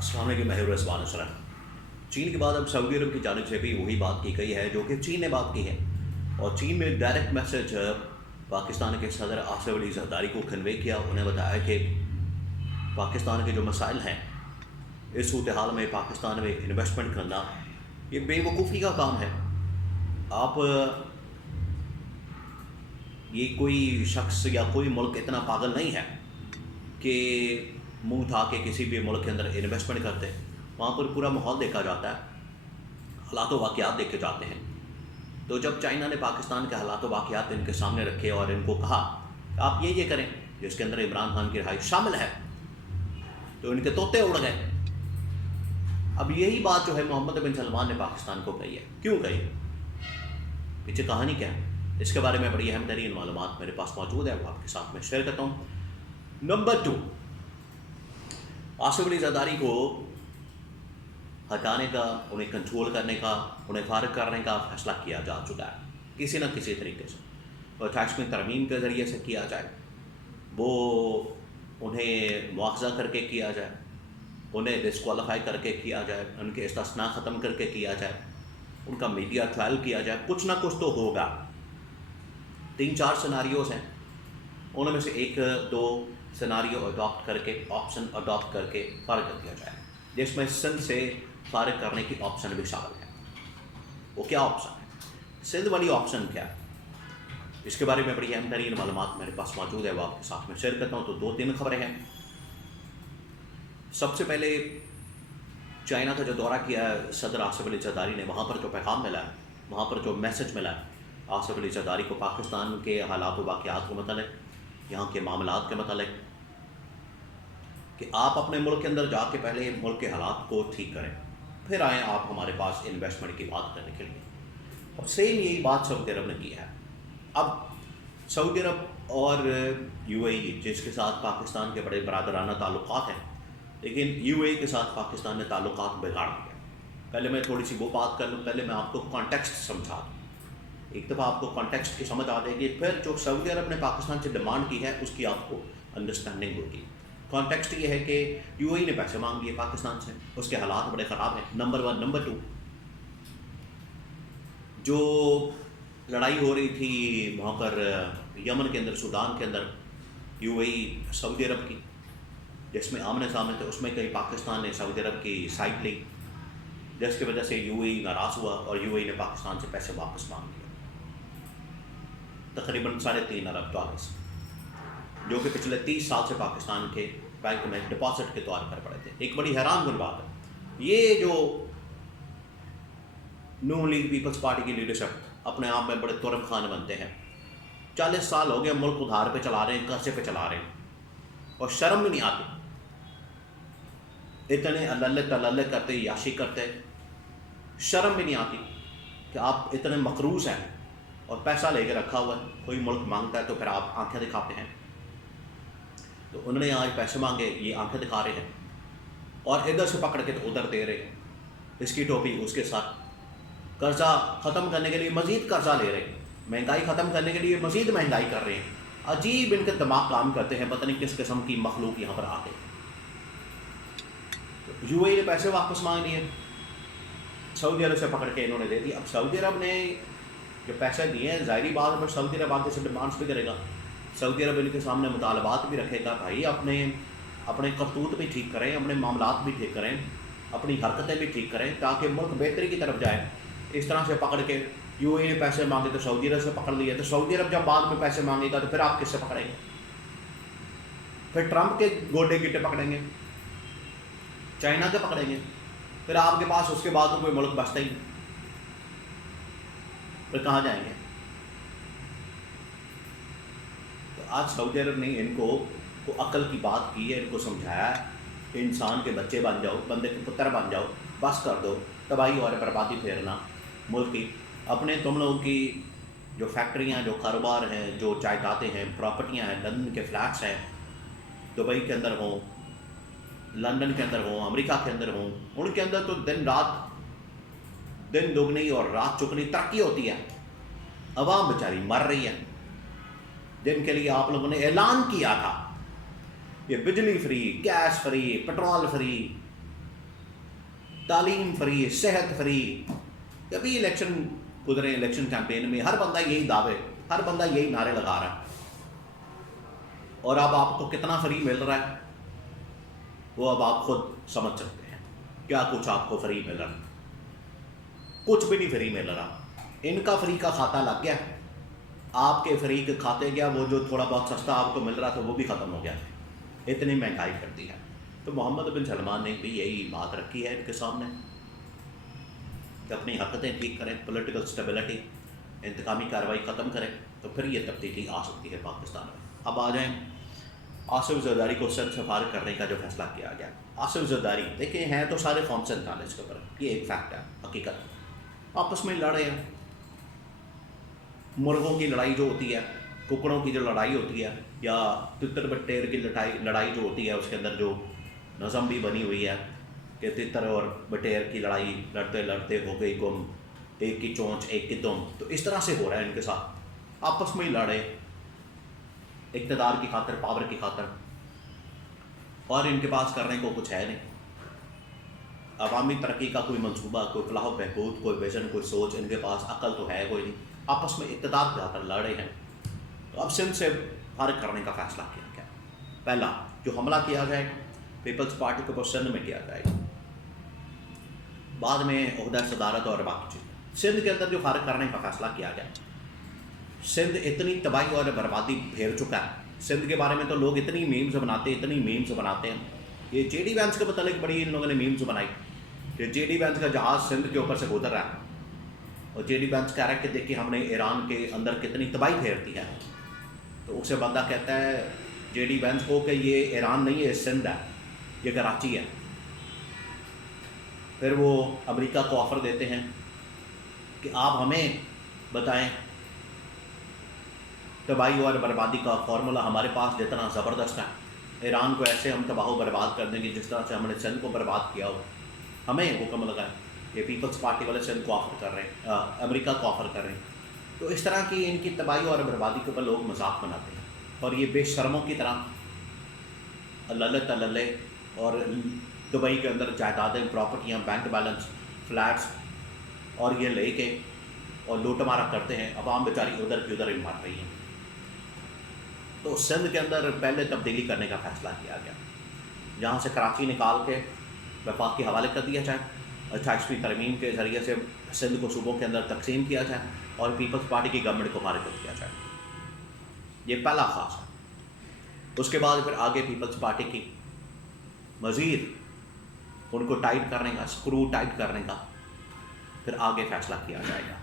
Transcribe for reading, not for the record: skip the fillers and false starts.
السلام علیکم محور رضوان السلام۔ چین کے بعد اب سعودی عرب کی جانب سے بھی وہی بات کی گئی ہے جو کہ چین نے بات کی ہے، اور چین میں ڈائریکٹ میسج پاکستان کے صدر آصف علی زرداری کو کنوے کیا۔ انہیں بتایا کہ پاکستان کے جو مسائل ہیں، اس صورتحال میں پاکستان میں انویسٹمنٹ کرنا یہ بے وقوفی کا کام ہے۔ آپ یہ کوئی شخص یا کوئی ملک اتنا پاگل نہیں ہے کہ منہ اٹھا کے کسی بھی ملک کے اندر انویسٹمنٹ کرتے ہیں۔ وہاں پر پورا ماحول دیکھا جاتا ہے، حالات و واقعات دیکھے جاتے ہیں۔ تو جب چائنا نے پاکستان کے حالات و واقعات ان کے سامنے رکھے اور ان کو کہا کہ آپ یہ کریں جس کے اندر عمران خان کی رہائش شامل ہے، تو ان کے طوطے اڑ گئے۔ اب یہی بات جو ہے محمد بن سلمان نے پاکستان کو کہی ہے۔ کیوں کہی ہے؟ پیچھے کہانی کیا ہے؟ اس کے بارے میں بڑی اہم ترین معلومات میرے پاس موجود ہے، وہ آپ کے ساتھ میں شیئر کرتا ہوں۔ نمبر 2، آصف علی زرداری کو ہٹانے کا، انہیں کنٹرول کرنے کا، انہیں فارغ کرنے کا فیصلہ کیا جا چکا ہے کسی نہ کسی طریقے سے۔ اور 28ویں ترمیم کے ذریعے سے کیا جائے، وہ انہیں مواخذہ کر کے کیا جائے، انہیں ڈسکوالیفائی کر کے کیا جائے، ان کے استثناء ختم کر کے کیا جائے، ان کا میڈیا ٹرائل کیا جائے، کچھ نہ کچھ تو ہوگا۔ 3-4 سیناریوز ہیں، ان میں سے 1-2 سیناریو اڈاپٹ کر کے، آپشن اڈاپٹ کر کے فارغ کر دیا جائے، جس میں سندھ سے فارغ کرنے کی آپشن بھی شامل ہے۔ وہ کیا آپشن ہے؟ سندھ والی آپشن کیا ہے؟ اس کے بارے میں بڑی اہم ترین معلومات میرے پاس موجود ہے، وہ آپ کے ساتھ میں شیئر کرتا ہوں۔ تو 2-3 خبریں ہیں۔ سب سے پہلے چائنا کا جو دورہ کیا ہے صدر آصف علی زرداری نے، وہاں پر جو پیغام ملا ہے، وہاں پر جو میسج ملا ہے آصف علی زرداری کو پاکستان کے حالات و واقعات کے متعلق، یہاں کے معاملات کے متعلق، کہ آپ اپنے ملک کے اندر جا کے پہلے ملک کے حالات کو ٹھیک کریں، پھر آئیں آپ ہمارے پاس انویسٹمنٹ کی بات کرنے کے لیے۔ اور سیم یہی بات سعودی عرب نے کی ہے۔ اب سعودی عرب اور یو اے ای، جس کے ساتھ پاکستان کے بڑے برادرانہ تعلقات ہیں، لیکن یو اے ای کے ساتھ پاکستان نے تعلقات بگاڑ دیا۔ پہلے میں تھوڑی سی وہ بات کر لوں، پہلے میں آپ کو کانٹیکسٹ سمجھا دوں۔ ایک دفعہ آپ کو کانٹیکسٹ کی سمجھ آ جائے گی، پھر جو سعودی عرب نے پاکستان سے ڈیمانڈ کی ہے اس کی آپ کو انڈرسٹینڈنگ ہوگی۔ کانٹیکسٹ یہ ہے کہ یو اے ای نے پیسے مانگ لیے پاکستان سے، اس کے حالات بڑے خراب ہیں، نمبر 1۔ نمبر 2، جو لڑائی ہو رہی تھی وہاں پر یمن کے اندر، سودان کے اندر، یو اے ای سعودی عرب کی، جس میں آمنے سامنے تھے، اس میں کہیں پاکستان نے سعودی عرب کی سائڈ لی، جس کی وجہ سے یو اے ای ناراض ہوا اور یو اے ای نے پاکستان سے پیسے واپس مانگ لیے، تقریباً $3.5 ارب، جو کہ پچھلے 30 سال سے پاکستان کے بینک میں ڈپازٹ کے طور پر پڑے تھے۔ ایک بڑی حیران کن بات ہے، یہ جو نون لیگ پیپلز پارٹی کی لیڈرشپ اپنے آپ میں بڑے ترم خان بنتے ہیں، 40 سال ہو گئے ملک ادھار پہ چلا رہے ہیں، قرضے پہ چلا رہے ہیں، اور شرم بھی نہیں آتی، اتنے اللہ تلل کرتے، یاشی کرتے، شرم بھی نہیں آتی کہ آپ اتنے مقروض ہیں اور پیسہ لے کے رکھا ہوا ہے، کوئی ملک مانگتا ہے تو پھر آپ آنکھیں دکھاتے ہیں۔ تو انہوں نے آج پیسے مانگے، یہ آنکھیں دکھا رہے ہیں، اور ادھر سے پکڑ کے تو ادھر دے رہے ہیں، اس کی ٹوپی اس کے ساتھ، قرضہ ختم کرنے کے لیے مزید قرضہ لے رہے ہیں، مہنگائی ختم کرنے کے لیے مزید مہنگائی کر رہے ہیں۔ عجیب ان کے دماغ کام کرتے ہیں، پتہ نہیں کس قسم کی مخلوق یہاں پر آ گئی۔ یو اے ای نے پیسے واپس مانگ لیے، سعودی عرب سے پکڑ کے انہوں نے دے دی۔ اب سعودی عرب نے جو پیسے دیے ہیں، ظاہری بات ہے سعودی عرب آگے سے ڈیمانڈس بھی کرے گا، سعودی عرب ان کے سامنے مطالبات بھی رکھے گا، بھائی اپنے کرتوت بھی ٹھیک کریں، اپنے معاملات بھی ٹھیک کریں، اپنی حرکتیں بھی ٹھیک کریں، تاکہ ملک بہتری کی طرف جائے۔ اس طرح سے پکڑ کے یو اے ای نے پیسے مانگے تو سعودی عرب سے پکڑ لیے، تو سعودی عرب جب بعد میں پیسے مانگے گا تو پھر آپ کس سے پکڑیں گے؟ پھر ٹرمپ کے گوڈے گٹے پکڑیں گے، چائنا کے پکڑیں گے، پھر آپ کے پاس اس کے بعد کوئی ملک بچتا ہی نہیں، پھر کہاں جائیں گے؟ تو آج سعودی عرب نے ان کو عقل کی بات کی ہے، ان کو سمجھایا ہے کہ انسان کے بچے بن جاؤ، بندے کے پتر بن جاؤ، بس کر دو تباہی اور بربادی پھیرنا ملک کی۔ اپنے تم لوگوں کی جو فیکٹریاں، جو کاروبار ہیں، جو جائیدادیں ہیں، پراپرٹیاں ہیں، لندن کے فلیٹس ہیں، دبئی کے اندر ہوں، لندن کے اندر ہوں، امریکہ کے اندر ہوں، ان کے اندر تو دن دگنی اور رات چگنی ترقی ہوتی ہے، عوام بیچاری مر رہی ہے، جن کے لیے آپ لوگوں نے اعلان کیا تھا یہ بجلی free, gas free, petrol free, تعلیم فری، صحت فری. ابھی الیکشن گزرے، الیکشن کیمپین میں ہر بندہ یہی دعوے، ہر بندہ یہی نعرے لگا رہا ہے. اور اب آپ کو کتنا فری مل رہا ہے وہ اب آپ خود سمجھ سکتے ہیں. کیا کچھ آپ کو فری مل رہا ہے؟ کچھ بھی نہیں فری مل رہا. ان کا فری کا کھاتا لگ گیا، آپ کے فری کے کھاتے گیا، وہ جو تھوڑا بہت سستا آپ کو مل رہا تھا وہ بھی ختم ہو گیا. اتنی مہنگائی کر دی ہے. تو محمد بن سلمان نے بھی یہی بات رکھی ہے ان کے سامنے کہ اپنی حرکتیں ٹھیک کریں، پولیٹیکل اسٹیبلٹی، انتقامی کارروائی ختم کریں، تو پھر یہ تبدیلی آ سکتی ہے پاکستان میں. اب آ جائیں آصف زرداری کو سند سے فارغ کرنے کا جو فیصلہ کیا گیا. آصف زرداری دیکھیں ہیں تو سارے فارم 47 کے اوپر، یہ ایک فیکٹ ہے، حقیقت. آپس میں لڑے ہیں. مرغوں کی لڑائی جو ہوتی ہے، ککڑوں کی جو لڑائی ہوتی ہے، یا تتر بٹیر کی لڑائی جو ہوتی ہے، اس کے اندر جو نظم بھی بنی ہوئی ہے کہ تتر اور بٹیر کی لڑائی لڑتے لڑتے ہو گئی گم، ایک کی چونچ ایک کی دم. تو اس طرح سے ہو رہا ہے ان کے ساتھ. آپس میں ہی لڑے اقتدار کی خاطر، پاور کی خاطر، اور ان کے پاس کرنے کو کچھ ہے نہیں. عوامی ترقی کا کوئی منصوبہ، کوئی فلاح و بہبود، کوئی ویژن، کوئی سوچ ان کے پاس، عقل تو ہے کوئی نہیں. آپس میں اقتدار کی خاطر لڑ رہے ہیں. تو اب سندھ سے فارغ کرنے کا فیصلہ کیا گیا. پہلا جو حملہ کیا جائے پیپلز پارٹی کے اوپر سندھ میں کیا جائے، بعد میں عہدہ صدارت اور باقی چیزیں. سندھ کے اندر جو فارغ کرنے کا فیصلہ کیا گیا، سندھ اتنی تباہی اور بربادی پھیر چکا ہے. سندھ کے بارے میں تو لوگ اتنی میمز بناتے ہیں. یہ جے ڈی وینس کے متعلق بڑی ان لوگوں نے میمز بنائی کہ جے ڈی وینس کا جہاز سندھ کے اوپر سے گزر رہا ہے، اور جے ڈی وینس کہہ رہا ہے کہ دیکھیے ہم نے ایران کے اندر کتنی تباہی پھیرتی ہے. تو اسے بندہ کہتا ہے جے ڈی وینس کو کہ یہ ایران نہیں ہے، سندھ ہے، یہ کراچی ہے. پھر وہ امریکہ کو آفر دیتے ہیں کہ آپ ہمیں بتائیں تباہی اور بربادی کا فارمولہ، ہمارے پاس جتنا زبردست ہے، ایران کو ایسے ہم تباہ و برباد کر دیں گے جس طرح سے ہم نے سندھ کو برباد کیا ہو. ہمیں حکم لگائیں. یہ پیپلز پارٹی والے سندھ کو آفر کر رہے ہیں، امریکہ کو آفر کر رہے ہیں. تو اس طرح کی ان کی تباہی اور بربادی کے اوپر لوگ مذاق بناتے ہیں، اور یہ بے شرموں کی طرح اللہ تلّہ اور دبئی کے اندر جائیدادیں، پراپرٹیاں، بینک بیلنس، فلیٹس اور یہ لے کے اور لوٹ مارا کرتے ہیں. عوام بیچاری ادھر کی ادھر ہی مار رہی ہیں. تو سندھ کے اندر پہلے تبدیلی کرنے کا فیصلہ کیا گیا، جہاں سے کراچی نکال کے وفاق کے حوالے کر دیا جائے، 28ویں ترمیم کے ذریعے سے سندھ کو صوبوں کے اندر تقسیم کیا جائے، اور پیپلز پارٹی کی گورنمنٹ کو فارغ کر دیا جائے. یہ پہلا خاص ہے. اس کے بعد پھر آگے پیپلز پارٹی کی مزید ان کو ٹائٹ کرنے کا، اسکرو ٹائٹ کرنے کا پھر آگے فیصلہ کیا جائے گا.